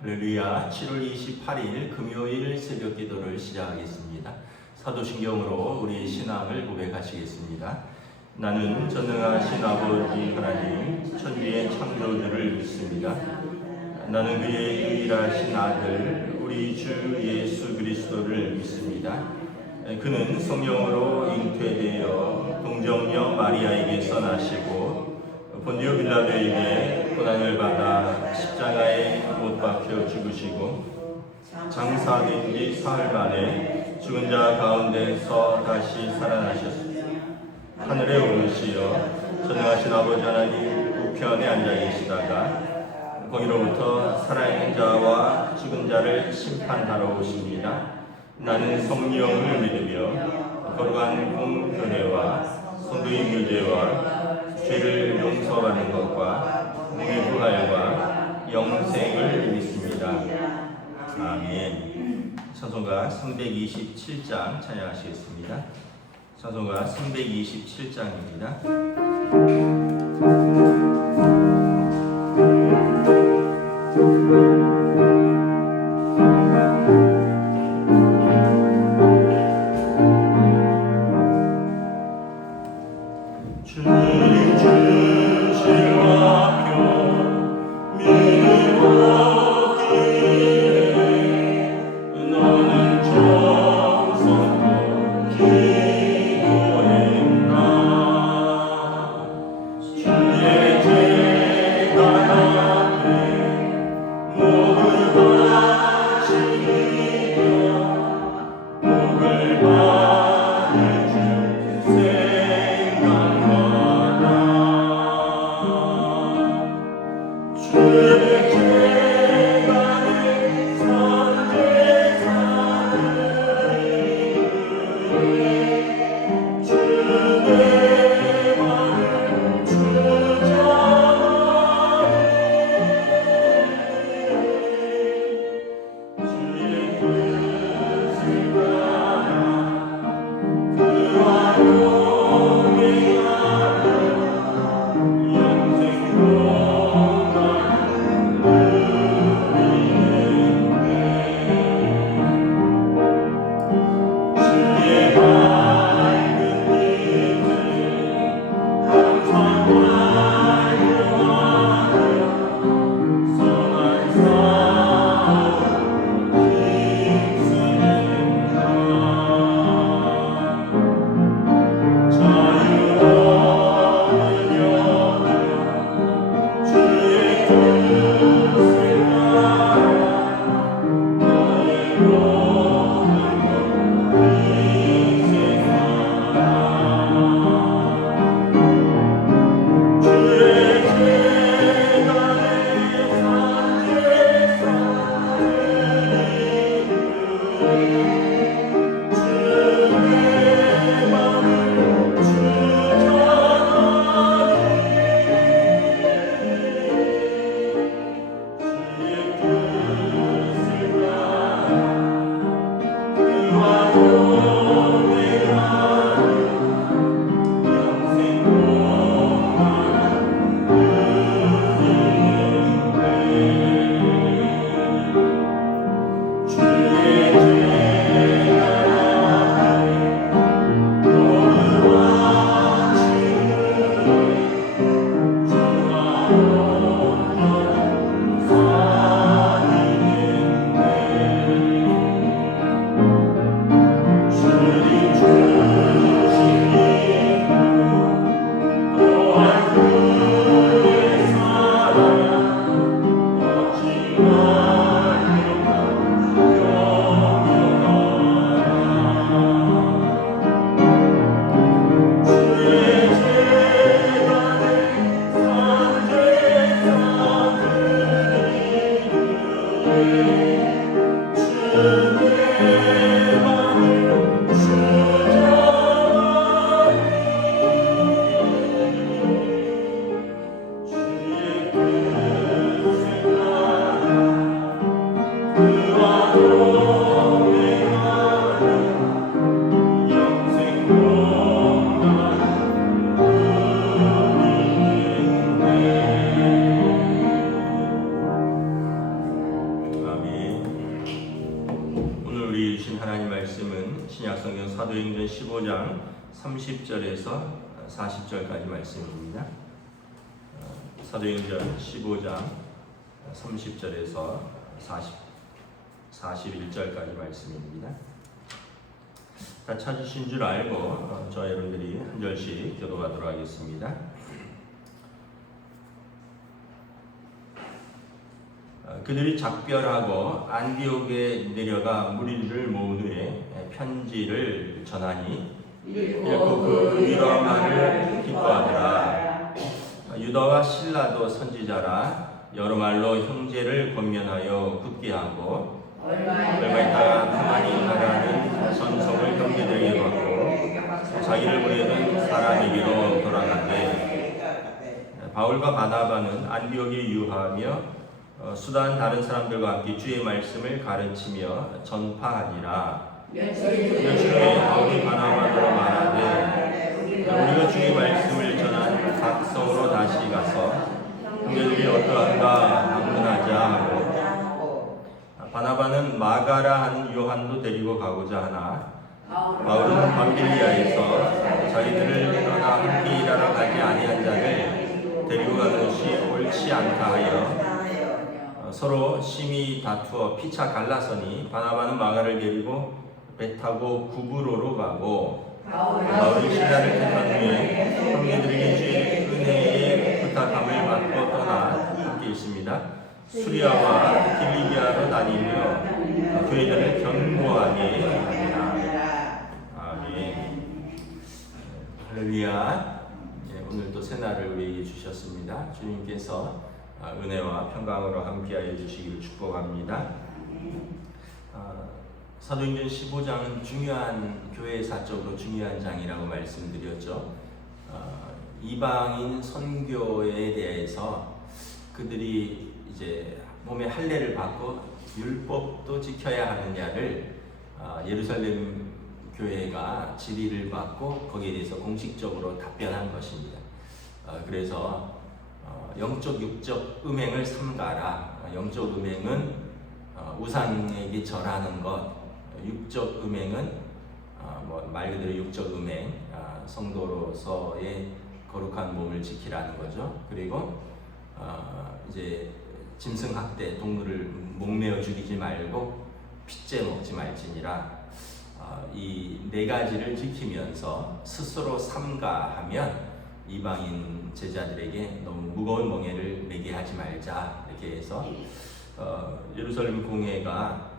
할렐루야. 7월 28일 금요일 새벽 기도를 시작하겠습니다. 사도신경으로 우리 신앙을 고백하시겠습니다. 나는 전능하신 아버지 하나님 천지의 창조주를 믿습니다. 나는 그의 유일하신 아들 우리 주 예수 그리스도를 믿습니다. 그는 성령으로 잉태되어 동정녀 마리아에게서 나시고 본디오 빌라도에게 고난을 받아 십자가에 못 박혀 죽으시고 장사된 지 사흘 만에 죽은 자 가운데서 다시 살아나셨습니다. 하늘에 오르시어 전능하신 아버지 하나님 우편에 앉아 계시다가 거기로부터 살아있는 자와 죽은 자를 심판하러 오십니다. 나는 성령을 믿으며 거룩한 공교회와 성도의 교제와 죄를 용서받는 것과 몸의 부활과 영생을 믿습니다. 아멘. 찬송가 327장 찬양하시겠습니다. 찬송가 327장입니다. 하나님 말씀은 신약성경 사도행전 15장 30절에서 40절까지 말씀입니다. 사도행전 15장 30절에서 41절까지 말씀입니다. 다 찾으신 줄 알고 저와 여러분들이 한 절씩 교도하도록 하겠습니다. 그들이 작별하고 안디옥에 내려가 무리를 모은 후에 편지를 전하니 읽고 그 위로한 말을 기뻐하더라. 유다와 실라도 선지자라 여러 말로 형제를 권면하여 굳게 하고 얼마 있다가 나만이 가라는 전송을 형제들에게 받고 자기를 보내던 사람에게로 돌아가되 바울과 바나바는 안디옥에 유하며 수단 다른 사람들과 함께 주의 말씀을 가르치며 전파하니라. 며칠 후에 바울이 바나바로 말하되 우리가 주의 말씀을 전한 각 성으로 다시 가서 형제들이 어떠한가 방문하자 하고 바나바는 마가라 하는 요한도 데리고 가고자 하나 바울은 밤빌리아에서 자기들을 떠나 함께 일하러 가지 아니한 자를 데리고 가는 것이 옳지 않다 하여 서로 심히 다투어 피차 갈라서니 바나바는 마가를 데리고 배 타고 구브로로 가고 바울이 신라를 택한 후에 형제들에게 주의 은혜의 부탁함을 받고 떠나 함께 있습니다. 수리아와 길리기아로 다니며 교회들을 견고하게 합니다. 아멘. 할렐루야. 오늘도 새날을 우리에게 주셨습니다. 주님께서 은혜와 평강으로 함께하여 주시기를 축복합니다. 사도행전 15장은 중요한 교회사적으로 중요한 장이라고 말씀드렸죠. 이방인 선교에 대해서 그들이 이제 몸에 할례를 받고 율법도 지켜야 하느냐를 예루살렘 교회가 질의를 받고 거기에 대해서 공식적으로 답변한 것입니다. 그래서 영적 육적 음행을 삼가라. 영적 음행은 우상에게 절하는 것, 육적 음행은 말 그대로 육적 음행, 성도로서의 거룩한 몸을 지키라는 거죠. 그리고 이제 짐승 학대, 동물을 목매어 죽이지 말고 핏째 먹지 말지니라. 이 네 가지를 지키면서 스스로 삼가하면 이방인 제자들에게 너무 무거운 멍에를 매게 하지 말자. 이렇게 해서 예루살렘 공회가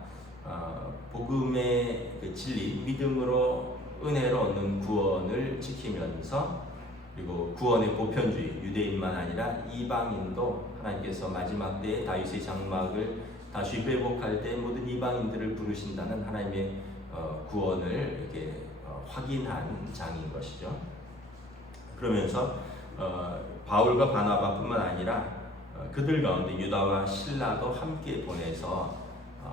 복음의 그 진리, 믿음으로 은혜로 얻는 구원을 지키면서 그리고 구원의 보편주의, 유대인만 아니라 이방인도 하나님께서 마지막 때에 다윗의 장막을 다시 회복할 때 모든 이방인들을 부르신다는 하나님의 구원을 이렇게 확인한 장인 것이죠. 그러면서 바울과 바나바뿐만 아니라 그들 가운데 유다와 실라도 함께 보내서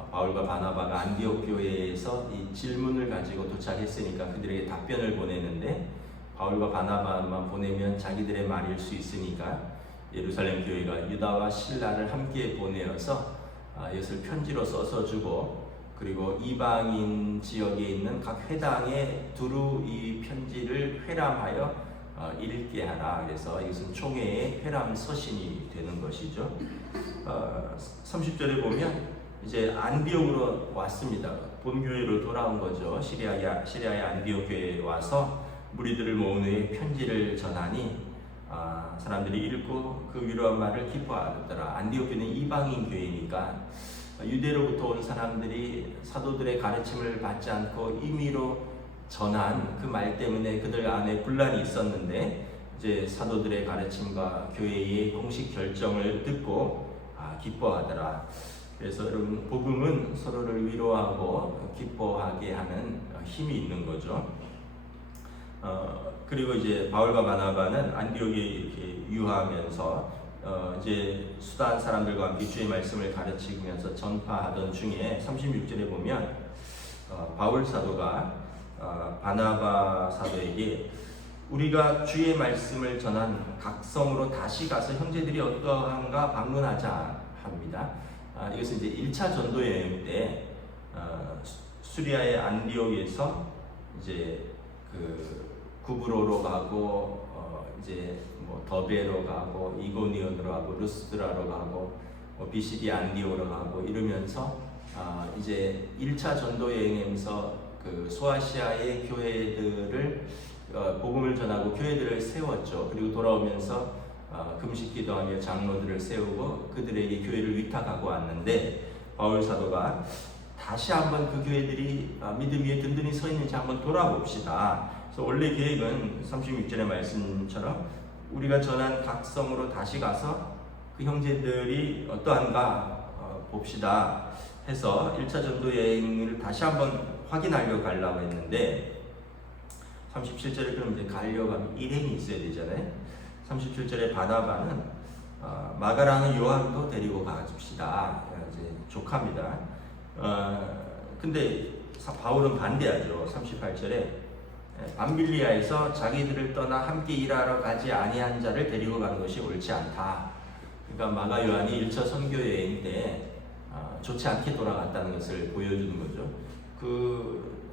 바울과 바나바가 안디옥 교회에서 이 질문을 가지고 도착했으니까 그들에게 답변을 보내는데 바울과 바나바만 보내면 자기들의 말일 수 있으니까 예루살렘 교회가 유다와 실라를 함께 보내어서 이것을 편지로 써서 주고 그리고 이방인 지역에 있는 각 회당에 두루 이 편지를 회람하여 읽게 하라. 그래서 이것은 총회의 회람 서신이 되는 것이죠. 30절에 보면 이제 안디옥으로 왔습니다. 본교회로 돌아온 거죠. 시리아의 안디옥 교회에 와서 무리들을 모은 후에 편지를 전하니 사람들이 읽고 그 위로한 말을 기뻐하더라. 안디옥 교회는 이방인 교회니까 유대로부터 온 사람들이 사도들의 가르침을 받지 않고 임의로 전한 그 말 때문에 그들 안에 분란이 있었는데 이제 사도들의 가르침과 교회의 공식 결정을 듣고 기뻐하더라. 그래서 여러분 복음은 서로를 위로하고 기뻐하게 하는 힘이 있는 거죠. 그리고 이제 바울과 바나바는 안디옥에 이렇게 유하면서 이제 수다한 사람들과 함께 주의 말씀을 가르치면서 전파하던 중에 36절에 보면 바울 사도가 바나바 사도에게 우리가 주의 말씀을 전한 각성으로 다시 가서 형제들이 어떠한가 방문하자 합니다. 이것은 이제 1차 전도 여행 때 수리아의 안디옥에서 이제 그 구브로로 가고 이제 뭐 더베로 가고 이고니온으로 가고 루스드라로 가고 뭐 비시디 안디오로 가고 이러면서 이제 1차 전도 여행에서 그 소아시아의 교회들을 복음을 전하고 교회들을 세웠죠. 그리고 돌아오면서 금식 기도하며 장로들을 세우고 그들에게 교회를 위탁하고 왔는데 바울 사도가 다시 한번 그 교회들이 믿음 위에 든든히 서 있는지 한번 돌아봅시다. 그래서 원래 계획은 36절의 말씀처럼 우리가 전한 각 성으로 다시 가서 그 형제들이 어떠한가 봅시다 해서 1차 전도 여행을 다시 한번 확인하려고 가려고 했는데 37절에 그럼 이제 가려고 하면 일행이 있어야 되잖아요. 37절에 바나바는 마가라는 요한도 데리고 가줍시다. 이제 조카입니다. 근데 바울은 반대하죠. 38절에 밤빌리아에서 자기들을 떠나 함께 일하러 가지 아니한 자를 데리고 가는 것이 옳지 않다. 그러니까 마가 요한이 1차 선교 여행 때 좋지 않게 돌아갔다는 것을 보여주는 거죠.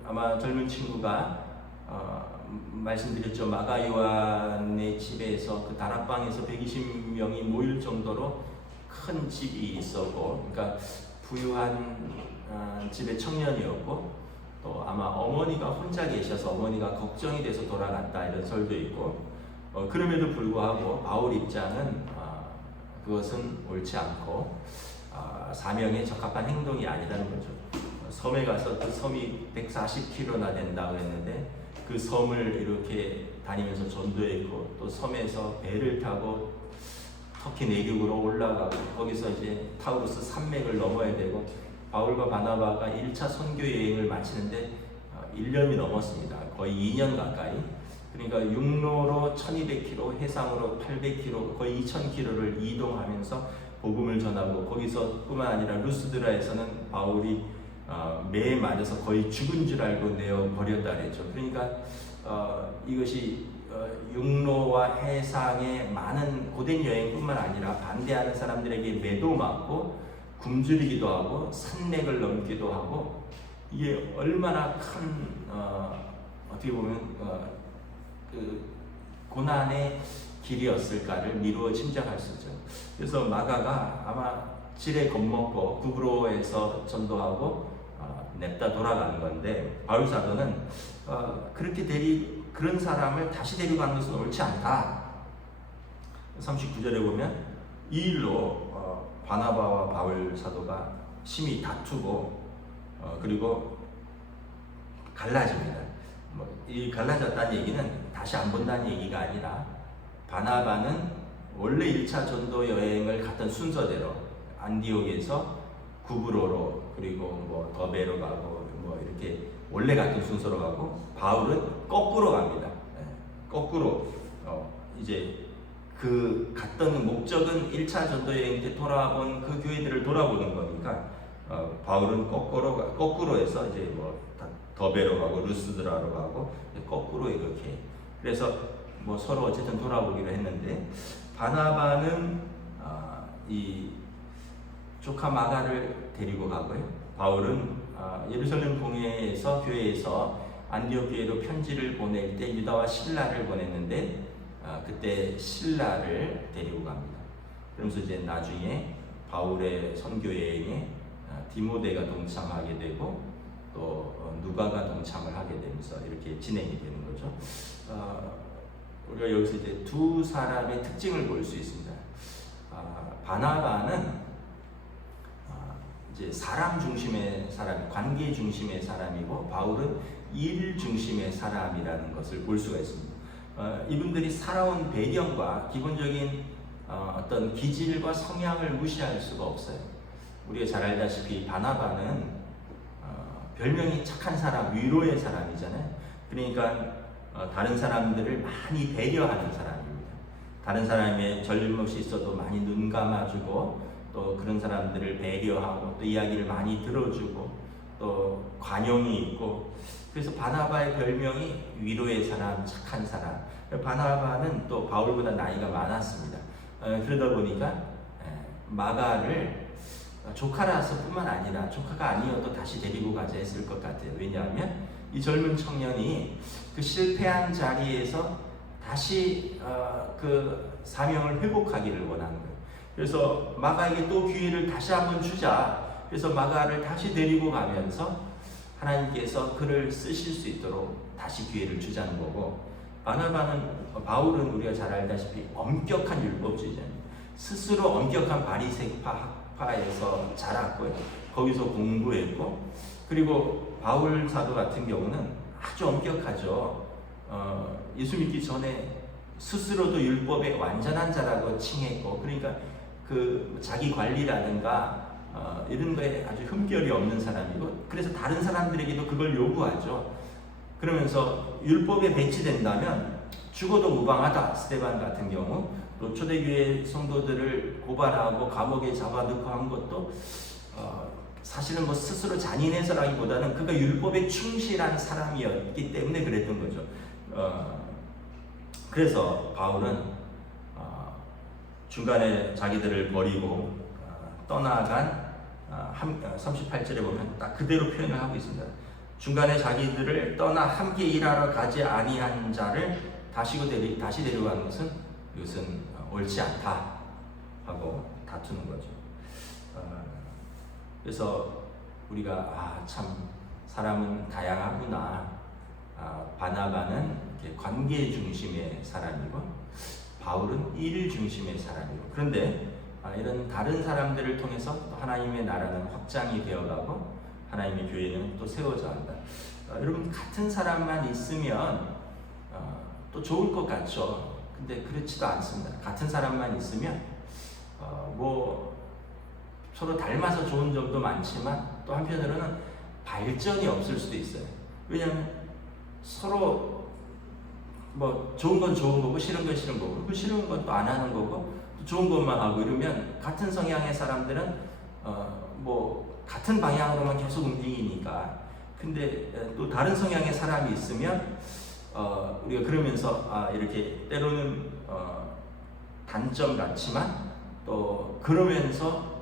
아마 젊은 친구가 말씀드렸죠. 마가 요한의 집에서 그 다락방에서 120명이 모일 정도로 큰 집이 있었고, 그러니까 부유한 집의 청년이었고, 또 아마 어머니가 혼자 계셔서 어머니가 걱정이 돼서 돌아갔다 이런 설도 있고, 그럼에도 불구하고 바울 입장은 그것은 옳지 않고 사명에 적합한 행동이 아니라는 거죠. 섬에 가서 그 섬이 140km나 된다고 했는데 그 섬을 이렇게 다니면서 전도했고 또 섬에서 배를 타고 터키 내륙으로 올라가고 거기서 이제 타우루스 산맥을 넘어야 되고 바울과 바나바가 1차 선교 여행을 마치는데 1년이 넘었습니다. 거의 2년 가까이. 그러니까 육로로 1200km, 해상으로 800km, 거의 2000km를 이동하면서 복음을 전하고 거기서 뿐만 아니라 루스드라에서는 바울이 매에 맞아서 거의 죽은 줄 알고 내어 버렸다 그랬죠. 그러니까 이것이 육로와 해상의 많은 고된 여행뿐만 아니라 반대하는 사람들에게 매도 맞고 굶주리기도 하고 산맥을 넘기도 하고 이게 얼마나 큰 어떻게 보면 그 고난의 길이었을까를 미루어 짐작할 수 있죠. 그래서 마가가 아마 지레 겁먹고 구브로에서 전도하고 냅다 돌아간 건데 바울 사도는 그런 사람을 다시 데리고 가는 것은 옳지 않다. 39절에 보면 이 일로 바나바와 바울 사도가 심히 다투고 그리고 갈라집니다. 이 갈라졌다는 얘기는 다시 안 본다는 얘기가 아니라 바나바는 원래 1차 전도 여행을 갔던 순서대로 안디옥에서 구브로로 그리고 뭐 더베로 가고 뭐 이렇게 원래 갔던 순서로 가고 바울은 거꾸로 갑니다. 거꾸로 이제 그 갔던 목적은 1차 전도 여행 때 돌아본 그 교회들을 돌아보는 거니까 바울은 거꾸로 해서 이제 뭐 더베로 가고 루스드라로 가고 거꾸로 이렇게 그래서 뭐 서로 어쨌든 돌아보기로 했는데 바나바는 이 조카 마가를 데리고 가고요. 바울은 예루살렘 공회에서 교회에서 안디옥 교회로 편지를 보낼 때 유다와 실라를 보냈는데 그때 실라를 데리고 갑니다. 그러면서 이제 나중에 바울의 선교 여행에 디모데가 동참하게 되고 또 누가가 동참을 하게 되면서 이렇게 진행이 되는 거죠. 우리가 여기서 이제 두 사람의 특징을 볼 수 있습니다. 바나바는 이제 사람 중심의 사람, 관계 중심의 사람이고 바울은 일 중심의 사람이라는 것을 볼 수가 있습니다. 이분들이 살아온 배경과 기본적인 어떤 기질과 성향을 무시할 수가 없어요. 우리가 잘 알다시피 바나바는 별명이 착한 사람, 위로의 사람이잖아요. 그러니까 다른 사람들을 많이 배려하는 사람입니다. 다른 사람의 잘못이 있어도 많이 눈 감아주고 또 그런 사람들을 배려하고 또 이야기를 많이 들어주고 또 관용이 있고 그래서 바나바의 별명이 위로의 사람, 착한 사람. 바나바는 또 바울보다 나이가 많았습니다. 그러다 보니까 마가를 조카라서 뿐만 아니라 조카가 아니어도 다시 데리고 가자 했을 것 같아요. 왜냐하면 이 젊은 청년이 그 실패한 자리에서 다시 그 사명을 회복하기를 원하는 거예요. 그래서 마가에게 또 기회를 다시 한번 주자. 그래서 마가를 다시 데리고 가면서 하나님께서 그를 쓰실 수 있도록 다시 기회를 주자는 거고, 바울은 우리가 잘 알다시피 엄격한 율법주의자입니다. 스스로 엄격한 바리새파 학파에서 자랐고요. 거기서 공부했고, 그리고 바울 사도 같은 경우는 아주 엄격하죠. 예수 믿기 전에 스스로도 율법의 완전한 자라고 칭했고, 그러니까 그 자기 관리라든가 이런 거에 아주 흠결이 없는 사람이고, 그래서 다른 사람들에게도 그걸 요구하죠. 그러면서 율법에 배치된다면 죽어도 무방하다. 스데반 같은 경우, 또 초대교회 성도들을 고발하고 감옥에 잡아넣고 한 것도 사실은 뭐 스스로 잔인해서라기보다는 그가 율법에 충실한 사람이었기 때문에 그랬던 거죠. 그래서 바울은 중간에 자기들을 버리고 떠나간 38절에 보면 딱 그대로 표현을 하고 있습니다. 중간에 자기들을 떠나 함께 일하러 가지 아니한 자를 다시 데려가는 것은 이것은 옳지 않다 하고 다투는 거죠. 그래서 우리가 참 사람은 다양하구나. 바나바는 관계 중심의 사람이고 바울은 일 중심의 사람이고, 그런데 이런 다른 사람들을 통해서 또 하나님의 나라는 확장이 되어가고 하나님의 교회는 또 세워져 간다. 여러분, 같은 사람만 있으면 또 좋을 것 같죠. 근데 그렇지도 않습니다. 같은 사람만 있으면 뭐 서로 닮아서 좋은 점도 많지만 또 한편으로는 발전이 없을 수도 있어요. 왜냐하면 서로 뭐 좋은 건 좋은 거고 싫은 건 싫은 거고, 그 싫은 건 또 안 하는 거고, 또 좋은 것만 하고 이러면 같은 성향의 사람들은 뭐 같은 방향으로만 계속 움직이니까. 근데 또 다른 성향의 사람이 있으면 우리가 그러면서 이렇게 때로는 단점 같지만 또 그러면서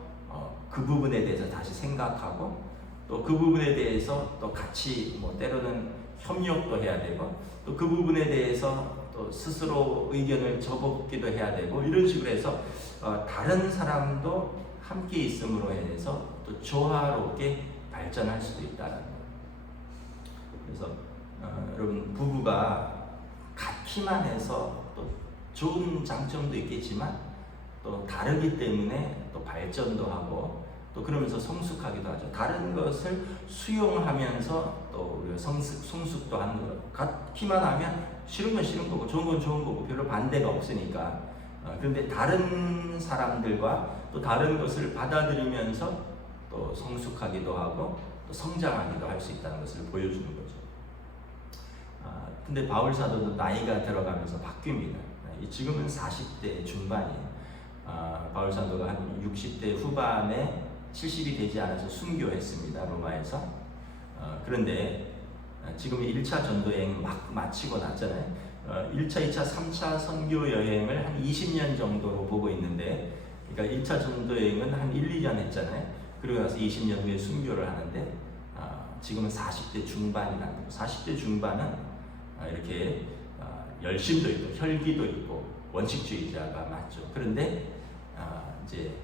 그 부분에 대해서 다시 생각하고, 또 그 부분에 대해서 또 같이 뭐 때로는 협력도 해야 되고, 또 그 부분에 대해서 또 스스로 의견을 접어붙기도 해야 되고, 이런 식으로 해서 다른 사람도 함께 있음으로 해서 또 조화롭게 발전할 수도 있다는 거예요. 그래서 여러분, 부부가 같기만 해서 또 좋은 장점도 있겠지만 또 다르기 때문에 또 발전도 하고 또 그러면서 성숙하기도 하죠. 다른 것을 수용하면서 또 우리가 성숙도 하는 거예요. 같기만 하면 싫은 건 싫은 거고 좋은 건 좋은 거고 별로 반대가 없으니까. 그런데 다른 사람들과 또 다른 것을 받아들이면서 또 성숙하기도 하고 또 성장하기도 할 수 있다는 것을 보여주는 거죠. 근데 바울 사도도 나이가 들어가면서 바뀝니다. 지금은 40대 중반이에요. 바울 사도가 한 60대 후반에 70이 되지 않아서 순교했습니다. 로마에서. 그런데 지금 1차 전도 여행 막 마치고 났잖아요. 1차, 2차, 3차 선교 여행을 한 20년 정도로 보고 있는데, 그러니까 1차 전도 여행은 한 1, 2년 했잖아요. 그리고 나서 20년 후에 순교를 하는데 지금은 40대 중반이라는 거예요. 40대 중반은 이렇게 열심도 있고 혈기도 있고 원칙주의자가 맞죠. 그런데 이제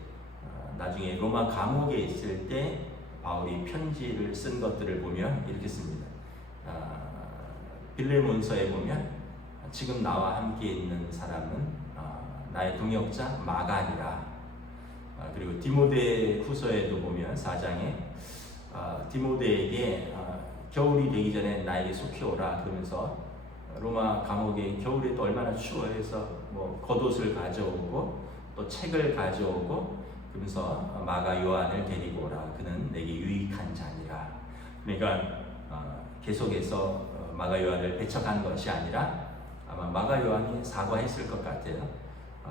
나중에 로마 감옥에 있을 때 바울이 편지를 쓴 것들을 보면 이렇게 씁니다. 빌레몬서에 보면 지금 나와 함께 있는 사람은 나의 동역자 마가니라. 그리고 디모데 후서에도 보면 4장에 디모데에게 겨울이 되기 전에 나에게 속히 오라 그러면서 로마 감옥에 겨울에 또 얼마나 추워해서 뭐 겉옷을 가져오고 또 책을 가져오고 그러면서 마가 요한을 데리고 오라. 그는 내게 유익한 자니라. 그러니까 계속해서 마가 요한을 배척한 것이 아니라 아마 마가 요한이 사과했을 것 같아요.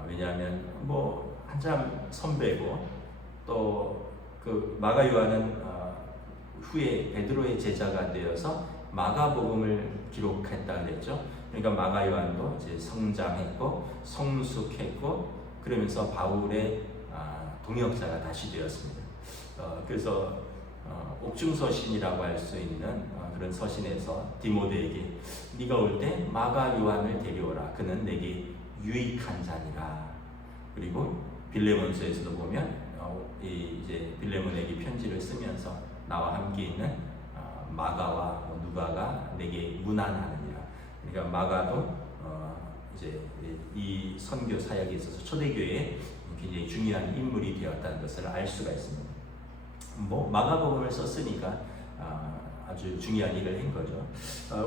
왜냐하면 뭐 한참 선배고 또 그 마가 요한은 후에 베드로의 제자가 되어서 마가복음을 기록했다 그랬죠. 그러니까 마가 요한도 이제 성장했고 성숙했고 그러면서 바울의 동역자가 다시 되었습니다. 그래서 옥중서신이라고 할 수 있는 그런 서신에서 디모데에게 네가 올 때 마가 요한을 데려오라. 그는 내게 유익한 자니라. 그리고 빌레몬서에서도 보면 이제 빌레몬에게 편지를 쓰면서 나와 함께 있는 마가와 누가가 내게 문안하느니라. 그러니까 마가도 이제 이 선교 사역에 있어서 초대교회에 굉장히 중요한 인물이 되었다는 것을 알 수가 있습니다. 뭐 마가복음을 썼으니까 아주 중요한 일을 한 거죠.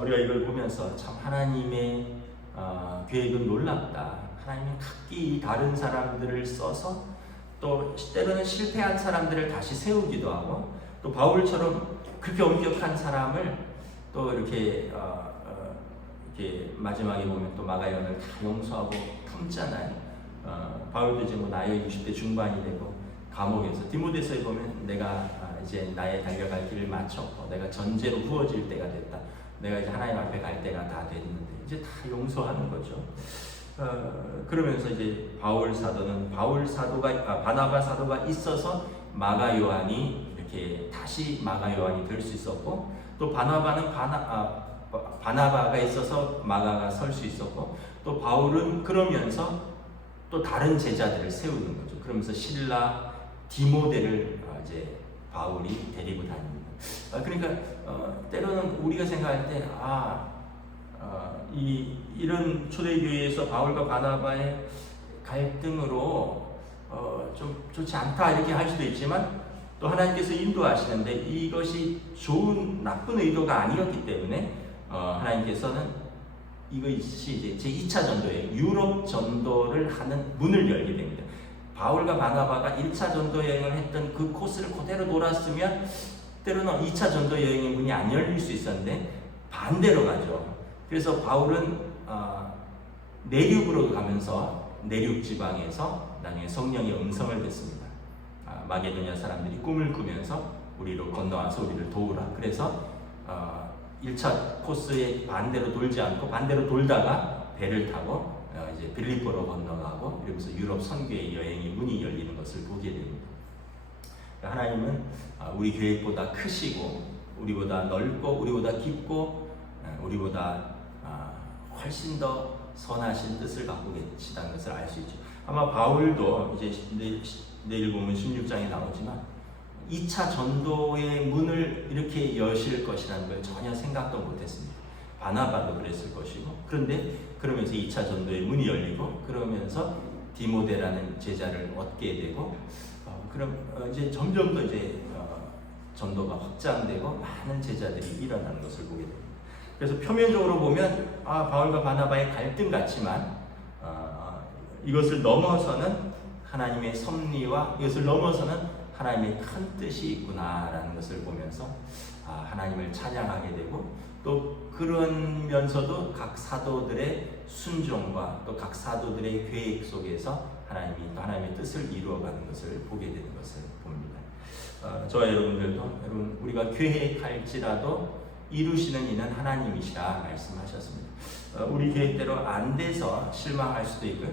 우리가 이걸 보면서 참 하나님의 계획은 놀랍다. 하나님은 각기 다른 사람들을 써서 또 때로는 실패한 사람들을 다시 세우기도 하고, 또 바울처럼 그렇게 엄격한 사람을 또 이렇게 마지막에 보면 또 마가연을 다 용서하고 품잖아요. 바울도 이제 뭐 나이 60대 중반이 되고 감옥에서, 디모데서에 보면 내가 이제 나의 달려갈 길을 마쳤고 내가 전제로 부어질 때가 됐다. 내가 이제 하나님 앞에 갈 때가 다 됐는데 이제 다 용서하는 거죠. 그러면서 이제 바울 사도는 바나바 사도가 있어서 마가 요한이 이렇게 다시 마가 요한이 될 수 있었고, 또 바나바는 바나바가 있어서 마가가 설 수 있었고, 또 바울은 그러면서 또 다른 제자들을 세우는 거죠. 그러면서 실라, 디모데를 이제 바울이 데리고 다닙니다. 그러니까 때로는 우리가 생각할 때 이런 초대교회에서 바울과 바나바의 갈등으로 좀 좋지 않다 이렇게 할 수도 있지만, 또 하나님께서 인도하시는데 이것이 나쁜 의도가 아니었기 때문에 하나님께서는 이것이 이제 제2차 전도에 유럽 전도를 하는 문을 열게 됩니다. 바울과 바나바가 1차 전도 여행을 했던 그 코스를 그대로 돌았으면 때로는 2차 전도 여행의 문이 안 열릴 수 있었는데 반대로 가죠. 그래서 바울은 내륙으로 가면서 내륙 지방에서 나중에 성령의 음성을 듣습니다. 마게도냐 사람들이 꿈을 꾸면서 우리로 건너와서 우리를 도우라. 그래서 1차 코스에 반대로 돌지 않고 반대로 돌다가 배를 타고 이제 빌립보로 건너가고, 이러면서 유럽 선교의 여행의 문이 열리는 것을 보게 됩니다. 하나님은 우리 계획보다 크시고 우리보다 넓고 우리보다 깊고 우리보다 훨씬 더 선하신 뜻을 갖고 계시다는 것을 알 수 있죠. 아마 바울도 이제 내일 보면 16장에 나오지만 2차 전도의 문을 이렇게 여실 것이라는 걸 전혀 생각도 못했습니다. 바나바도 그랬을 것이고, 그런데 그러면서 2차 전도의 문이 열리고, 그러면서 디모데라는 제자를 얻게 되고, 그럼 이제 점점 더 이제 전도가 확장되고 많은 제자들이 일어나는 것을 보게 됩니다. 그래서 표면적으로 보면 바울과 바나바의 갈등 같지만 이것을 넘어서는 하나님의 섭리와 이것을 넘어서는 하나님의 큰 뜻이 있구나라는 것을 보면서 하나님을 찬양하게 되고, 또 그러면서도 각 사도들의 순종과 또 각 사도들의 계획 속에서 하나님이 또 하나님의 뜻을 이루어가는 것을 보게 되는 것을 봅니다. 저와 여러분 우리가 계획할지라도 이루시는 이는 하나님이시라 말씀하셨습니다. 우리 계획대로 안 돼서 실망할 수도 있고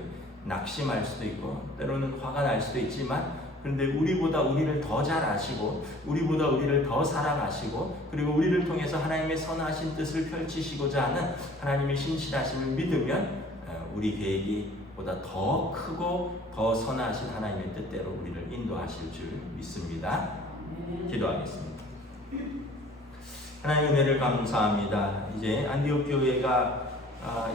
낙심할 수도 있고 때로는 화가 날 수도 있지만, 그런데 우리보다 우리를 더 잘 아시고 우리보다 우리를 더 사랑하시고 그리고 우리를 통해서 하나님의 선하신 뜻을 펼치시고자 하는 하나님의 신실하심을 믿으면 우리 계획이 보다 더 크고 더 선하신 하나님의 뜻대로 우리를 인도하실 줄 믿습니다. 기도하겠습니다. 하나님의 은혜를 감사합니다. 이제 안디옥 교회가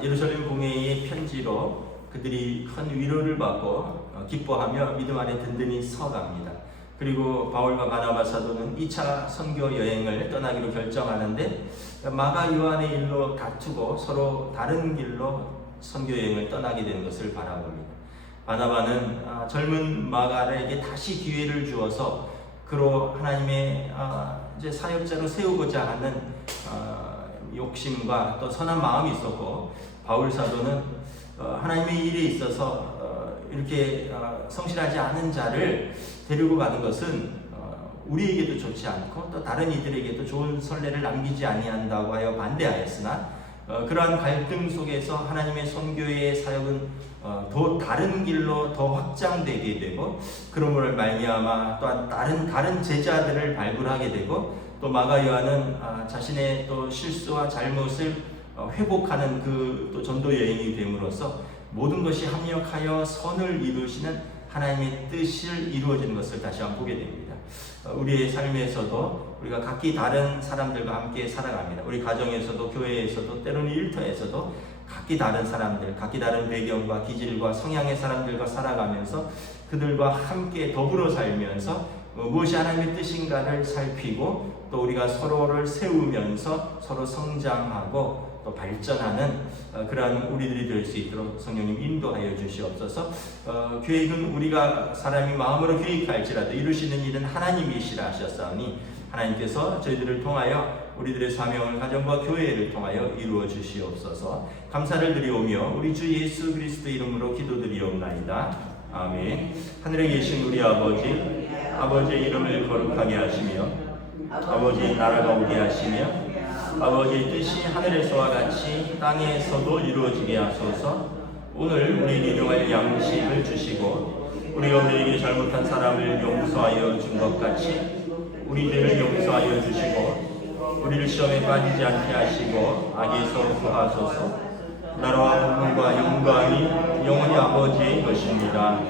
예루살렘 공회의 편지로 그들이 큰 위로를 받고 기뻐하며 믿음 안에 든든히 서갑니다. 그리고 바울과 바나바 사도는 2차 선교 여행을 떠나기로 결정하는데 마가 요한의 일로 다투고 서로 다른 길로 선교 여행을 떠나게 되는 것을 바라봅니다. 바나바는 젊은 마가에게 다시 기회를 주어서 그로 하나님의 이제 사역자로 세우고자 하는 욕심과 또 선한 마음이 있었고, 바울 사도는 하나님의 일에 있어서 이렇게 성실하지 않은 자를 데리고 가는 것은 우리에게도 좋지 않고 또 다른 이들에게도 좋은 선례를 남기지 아니한다고 하여 반대하였으나, 그러한 갈등 속에서 하나님의 선교의 사역은 더 다른 길로 더 확장되게 되고, 그러므로 말미암아 또한 다른 제자들을 발굴하게 되고, 또 마가 요한은 자신의 또 실수와 잘못을 회복하는 그 또 전도 여행이 됨으로써 모든 것이 합력하여 선을 이루시는 하나님의 뜻을 이루어지는 것을 다시 한번 보게 됩니다. 우리의 삶에서도 우리가 각기 다른 사람들과 함께 살아갑니다. 우리 가정에서도, 교회에서도, 때로는 일터에서도 각기 다른 사람들, 각기 다른 배경과 기질과 성향의 사람들과 살아가면서 그들과 함께 더불어 살면서 무엇이 하나님의 뜻인가를 살피고, 또 우리가 서로를 세우면서 서로 성장하고 또 발전하는 그러한 우리들이 될 수 있도록 성령님 인도하여 주시옵소서. 계획은 우리가 사람이 마음으로 계획할지라도 이루시는 일은 하나님이시라 하셨사오니, 하나님께서 저희들을 통하여 우리들의 사명을 가정과 교회를 통하여 이루어 주시옵소서. 감사를 드리오며 우리 주 예수 그리스도 이름으로 기도드리옵나이다. 아멘. 하늘에 계신 우리 아버지, 아버지의 이름을 거룩하게 하시며 아버지의 나라가 오게 하시며 아버지의 뜻이 하늘에서와 같이 땅에서도 이루어지게 하소서. 오늘 우리에게 일용할 양식을 주시고, 우리가 우리에게 잘못한 사람을 용서하여 준 것 같이 우리 죄를 용서하여 주시고, 우리를 시험에 빠지지 않게 하시고 악에서 구하소서. 나라와 권능과 영광이 영원히 아버지의 것입니다.